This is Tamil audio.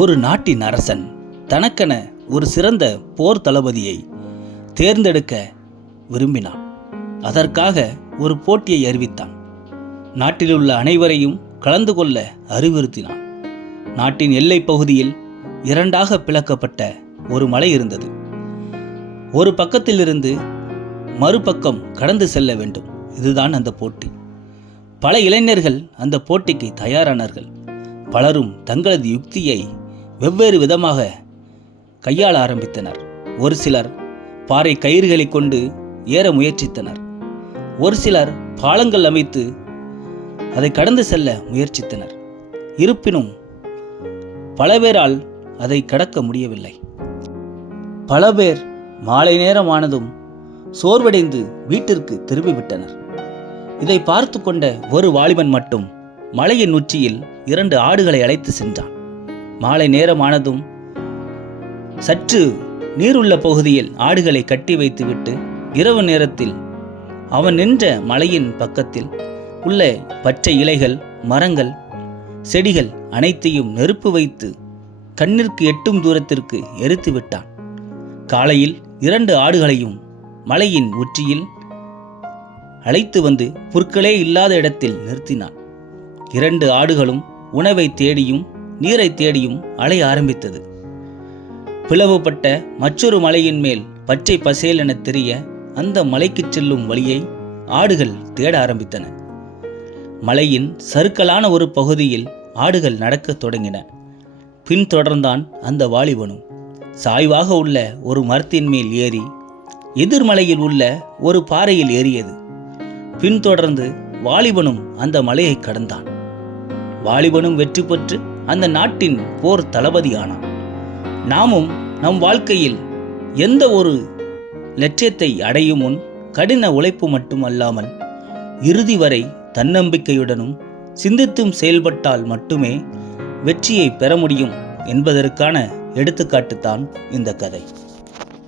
ஒரு நாட்டின் அரசன் தனக்கென ஒரு சிறந்த போர் தளபதியை தேர்ந்தெடுக்க விரும்பினான். அதற்காக ஒரு போட்டியை அறிவித்தான். நாட்டிலுள்ள அனைவரையும் கலந்து கொள்ள அறிவுறுத்தினான். நாட்டின் எல்லை பகுதியில் இரண்டாக பிளக்கப்பட்ட ஒரு மலை இருந்தது. ஒரு பக்கத்திலிருந்து மறுபக்கம் கடந்து செல்ல வேண்டும். இதுதான் அந்த போட்டி. பல இளைஞர்கள் அந்த போட்டிக்கு தயாரானார்கள். பலரும் தங்களது யுக்தியை வெவ்வேறு விதமாக கையாள ஆரம்பித்தனர். ஒரு சிலர் பாறை கயிறுகளை கொண்டு ஏற முயற்சித்தனர். ஒரு சிலர் பாலங்கள் அமைத்து அதை கடந்து செல்ல முயற்சித்தனர். இருப்பினும் பல பேரால் அதை கடக்க முடியவில்லை. பல பேர் மாலை நேரமானதும் சோர்வடைந்து வீட்டிற்கு திரும்பிவிட்டனர். இதை பார்த்து கொண்ட ஒரு வாலிபன் மட்டும் மலையின் உச்சியில் 2 ஆடுகளை அழைத்து சென்றான். மாலை நேரமானதும் சற்று நீருள்ள பகுதியில் ஆடுகளை கட்டி வைத்துவிட்டு இரவு நேரத்தில் அவன் நின்ற மலையின் பக்கத்தில் உள்ள பச்சை இலைகள், மரங்கள், செடிகள் அனைத்தையும் நெருப்பு வைத்து கண்ணிற்கு எட்டும் தூரத்திற்கு எரித்து விட்டான். காலையில் 2 ஆடுகளையும் மலையின் உச்சியில் அழைத்து வந்து புற்களே இல்லாத இடத்தில் நிறுத்தினான். 2 ஆடுகளும் உணவை தேடியும் நீரை தேடியும் அலைய ஆரம்பித்தது. பிளவுபட்ட மற்றொரு மலையின் மேல் பச்சை பசேல் என தெரிய அந்த மலைக்கு செல்லும் வழியை ஆடுகள் தேட ஆரம்பித்தன. மலையின் சறுக்கலான ஒரு பகுதியில் ஆடுகள் நடக்கத் தொடங்கின. பின்தொடர்ந்தான் அந்த வாலிபனும். சாய்வாக உள்ள ஒரு மரத்தின் மேல் ஏறி எதிர்மலையில் உள்ள ஒரு பாறையில் ஏறியது. பின்தொடர்ந்து வாலிபனும் அந்த மலையை கடந்தான். வாலிபனும் வெற்றி பெற்று அந்த நாட்டின் போர் தளபதியானான். நாமும் நம் வாழ்க்கையில் எந்த ஒரு லட்சியத்தை அடையும் முன் கடின உழைப்பு மட்டுமல்லாமல் இறுதி வரை தன்னம்பிக்கையுடனும் சிந்தித்தும் செயல்பட்டால் மட்டுமே வெற்றியை பெற முடியும் என்பதற்கான எடுத்துக்காட்டுத்தான் இந்த கதை.